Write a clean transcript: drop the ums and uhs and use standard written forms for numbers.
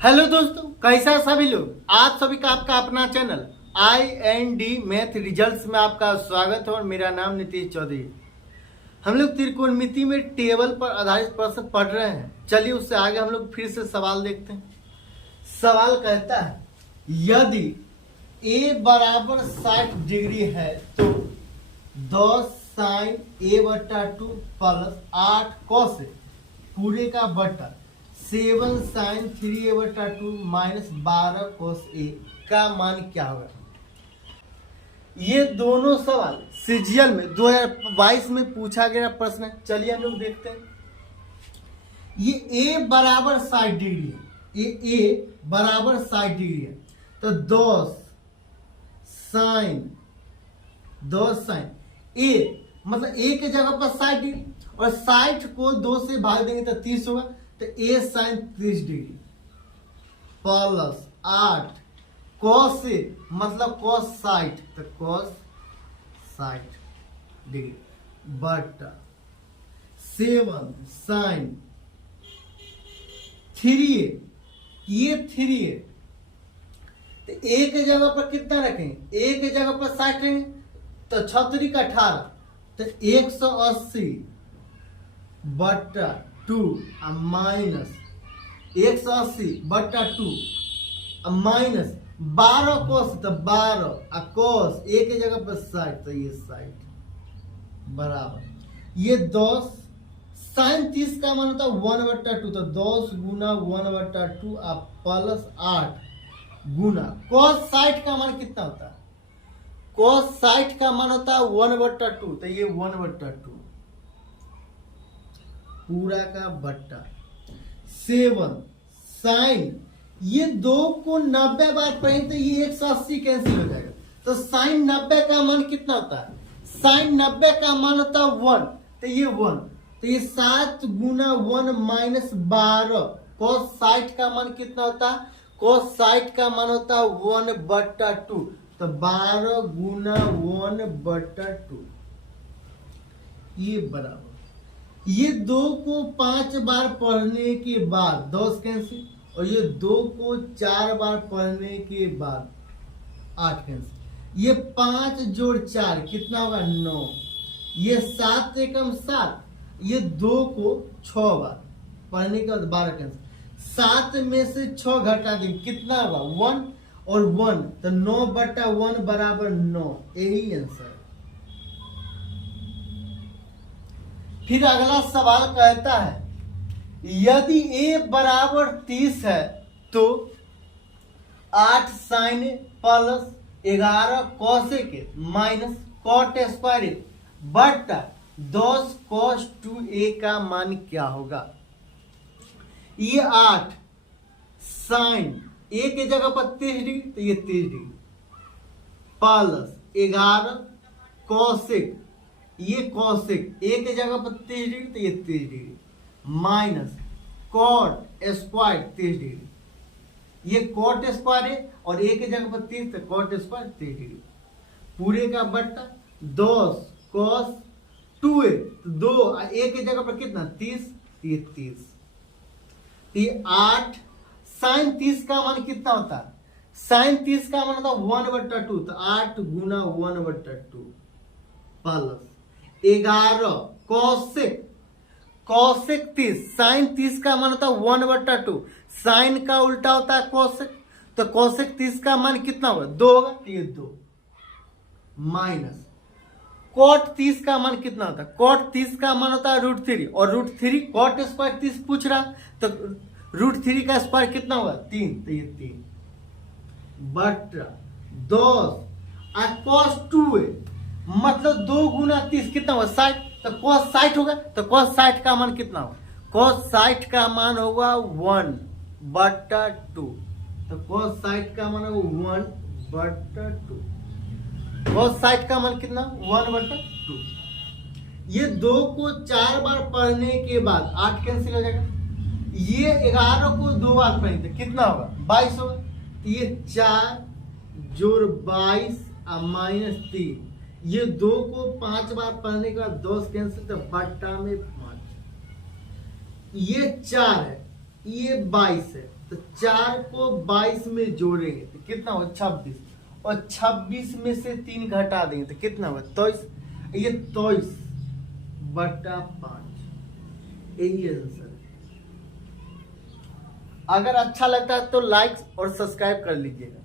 Hello दोस्तों, कैसा सभी लोग। आज सभी का आपका अपना चैनल IND मैथ रिजल्ट्स में आपका स्वागत है और मेरा नाम नीतीश चौधरी। हम लोग त्रिकोणमिति में टेबल पर आधारित प्रश्न पढ़ रहे हैं। चलिए उससे आगे हम लोग फिर से सवाल देखते हैं। सवाल कहता है यदि a बराबर 60 डिग्री है तो 10 साइन a/2 प्लस 8 cos पूरे का बटा 7 sign 3a/2 minus 12 cos a का मान क्या होगा। ये दोनों सवाल सीजीएल में 2022 में पूछा गया प्रश्न है। चलिए हम लोग देखते हैं। ये a बराबर 60 डिग्री है, ये a बराबर 60 डिग्री है तो 10 साइन a मतलब a के जगह पर 60 डिग्री और 60 को 2 से भाग देंगे तो 30 होगा तो a sine 30 degree plus 8 cos a मतलब cos 60 तो cos 60 डिग्री बटा 7 साइन 3a ये 3a तो a के जगह पर कितना रखेंगे, a के जगह पर 60 रहेंगे तो 36 का 18 तो 180 बटा 2 माइनस 180 बटा 2 माइनस 12 कोस तो 12 कोस a के जगह पर 60 तो ये 60 बराबर ये 10 साइन 30 का मान होता है 1/2 तो 10 गुना 1/2 प्लस 8 गुना cos 60 का मान कितना होता है, cos 60 का मान होता है 1/2 तो ये 1/2 पूरा का बट्टा 7 साइन ये 2 को 90 बार पढ़ेंगे तो ये 180 कैंसिल हो जाएगा तो साइन 90 का मान कितना होता है, साइन 90 का मान होता है 1 तो ये 1 तो ये 7 गुना 1 माइनस 12 cos 60 का मान कितना होता है, cos 60 का मान होता है 1/2 तो 12 गुना 1/2 ये बराबर ये 2 को 5 बार पढ़ने के बाद 10 कैंसिल और ये 2 को 4 बार पढ़ने के बाद 8 कैंसिल ये 5 जोड़ 4 कितना होगा 9 ये 7 से कम 7 ये 2 को 6 बार पढ़ने के बाद 12 कैंसिल 7 में से 6 घटा देंगे कितना होगा 1 और 1 तो 9/1 बराबर 9 यही आंसर। फिर अगला सवाल कहता है यदि a बराबर 30 है तो 8 साइन प्लस 11 cos के माइनस cot स्क्वायर बटा 10 cos 2a का मान क्या होगा। ये 8 साइन a के जगह पर 30 डिग्री तो ये 30 डिग्री प्लस 11 cosec ये cosec a के जगह पर 30 डिग्री तो ये 30 degree minus cot square 30 degree ये cot स्क्वायर है और a के जगह पर 30 तो cot स्क्वायर 30 डिग्री पूरे का बट्टा 10 cos 2a तो 2 a के जगह पर कितना 30 ये 30 ये 8 साइन 30 का मान कितना होता है, साइन 30 का मान होता है 1/2 तो 8 गुना 1/2 प्लस 11 cosec 30 साइन 30 का मान होता है 1/2 साइन का उल्टा होता है cosec तो cosec 30 का मान कितना होगा 2 होगा तो ये 2 माइनस cot 30 का मान कितना होता है, cot 30 का मान होता है √3 और √3 cot स्क्वायर 30 पूछ रहा तो √3 का स्क्वायर कितना होगा 3 तो ये 3 बटा 10 cos 2a मतलब 2 गुना 30 कितना होगा 60 तो cos 60 होगा तो cos 60 का मान कितना होगा, cos 60 का मान होगा 1/2 तो cos 60 का मान होगा 1/2 cos 60 का मान कितना 1/2 ये 2 को 4 बार पढ़ने के बाद 8 कैंसिल हो जाएगा ये 11 को 2 बार पढ़ेंगे तो कितना होगा 22 होगा तो ये 4 जोड़ 22 माइनस 3 ये 2 को 5 बार पढ़ने के बाद 10 कैंसिल तो बट्टा में 5 ये 4 है ये 22 है तो 4 को 22 में जोड़ेंगे तो कितना हो 26, और 26 में से 3 घटा देंगे तो कितना हुआ 23। ये 23/5 यही आंसर है। अगर अच्छा लगता है तो लाइक और सब्सक्राइब कर लीजिएगा।